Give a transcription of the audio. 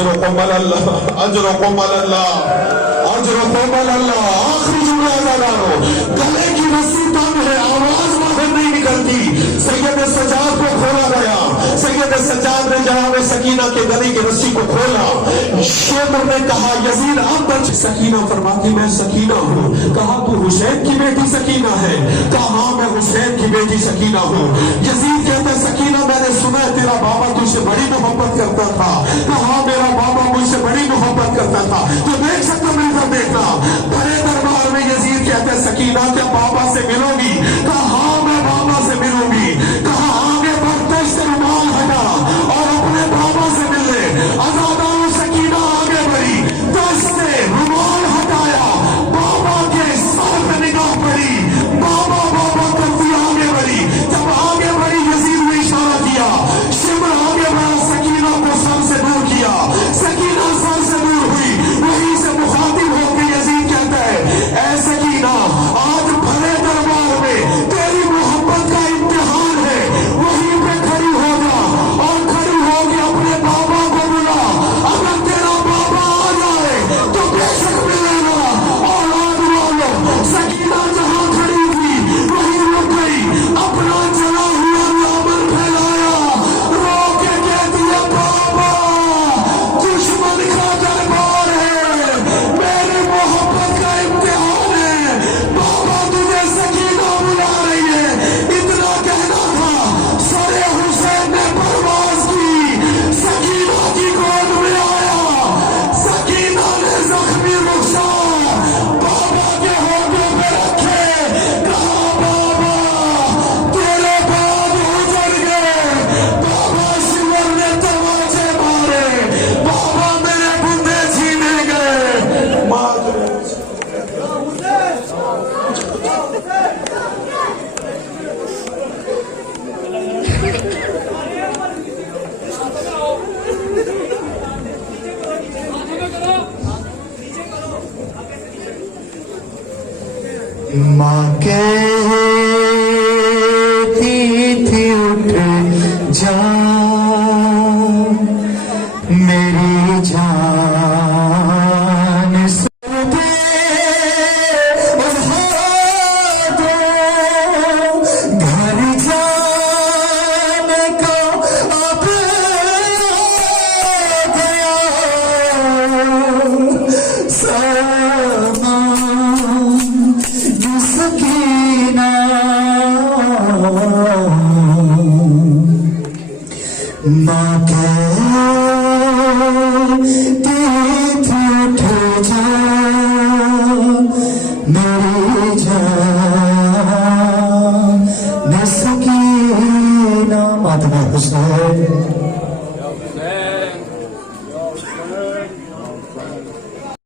अजरुकुम अल्लाह, अजरुकुम अल्लाह, अजरुकुम अल्लाह। आखिरी जुमला अदा करो। गले की रस्सी तंग है, आवाज बाहर नहीं निकलती। सैयद सज्जाद को खोला गया। सैयद सज्जाद ने जनाब सकीना के गले की रस्सी को खोला। शेर ने कहा यजीद अब बच। सकीना फरमाती मैं सकीना हूँ। कहा तू हुसैन की बेटी सकीना है? कहा हाँ मैं हुसैन की बेटी सकीना हूँ। यजीद कहता सकीना मैंने सुना है तेरा बाबा तुझसे बड़ी मोहब्बत करता था। कहा हाँ मेरा बाबा मुझसे बड़ी मोहब्बत करता था। तो देख सकते मिलकर देखना। बड़े दरबार में यजीद कहता है सकीना क्या बाबा से मिलोगी? कहा हाँ मैं बाबा से मिलूंगी। कहा आगे बढ़ते से रुमाल हटा और अपने बाबा से मिले। आजादाओं सकीना आगे बढ़ी, दस से रुमाल हटाया, बाबा के सर पे निगाह पड़ी, बाबा बाबा करती आगे बढ़ी। जब आगे बढ़ी यजीद ने इशारा किया, शिमर आगे बढ़ा, सकीना को सर से दूर किया। सकीना सर से दूर हुई। वहीं से मुखातिब होकर यजीद कहता है ऐ सकीना आज भरे दरबार में तेरी मोहब्बत का इम्तिहान है। वहीं पे खड़ी हो जा और खड़ी होकर अपने बाबा को बुला। अगर तेरा बाबा आ जाए तो बेशक मिलेगा। और आज वालों सकीना जहां खड़ी थी वहीं रुक गई, अपना जला हुआ दामन फैलाया, रो के कह दिया बाबा दुश्मन का दरबार है, मेरी मोहब्बत का इम्तिहान है, बाबा तुझे सकीना बुला रही है। इतना कहना था सरे हुसैन ने परवाज की, सकीना की गोद में आया। सकीना ने जख्मी रुखसार बाबा के होठों पे रखे। कहा बाबा तेरे बाद उजड़ गए, बाबा शिवर ने तमाचे मारे, बाबा मेरे बुंदे छीने गए। माँ कहती थी उठ जा मेरी जान सो दे और हाथों घर जाने का अब गया सकीना माँ के